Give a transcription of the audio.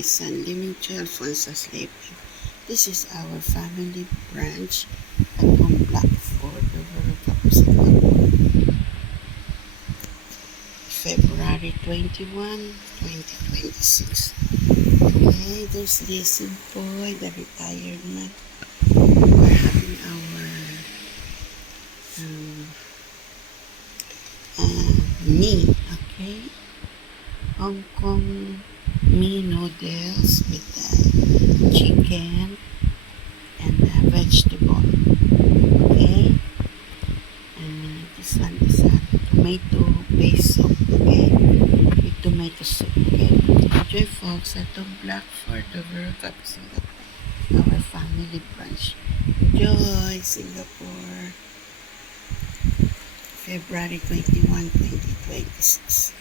my son Liming Alfonso sleeping. This is our family branch at home Blackford, Singapore. February 21, 2026. Okay, there's Listen Boy, the retired man. We're having our mee, okay? Hong Kong mee noodles with chicken and vegetable, okay? And this one is a tomato based soup, okay? With tomato soup, okay? Enjoy, folks, at the Blackford, the World Cup, Singapore, our family brunch. Enjoy, Singapore. February 21, 2026.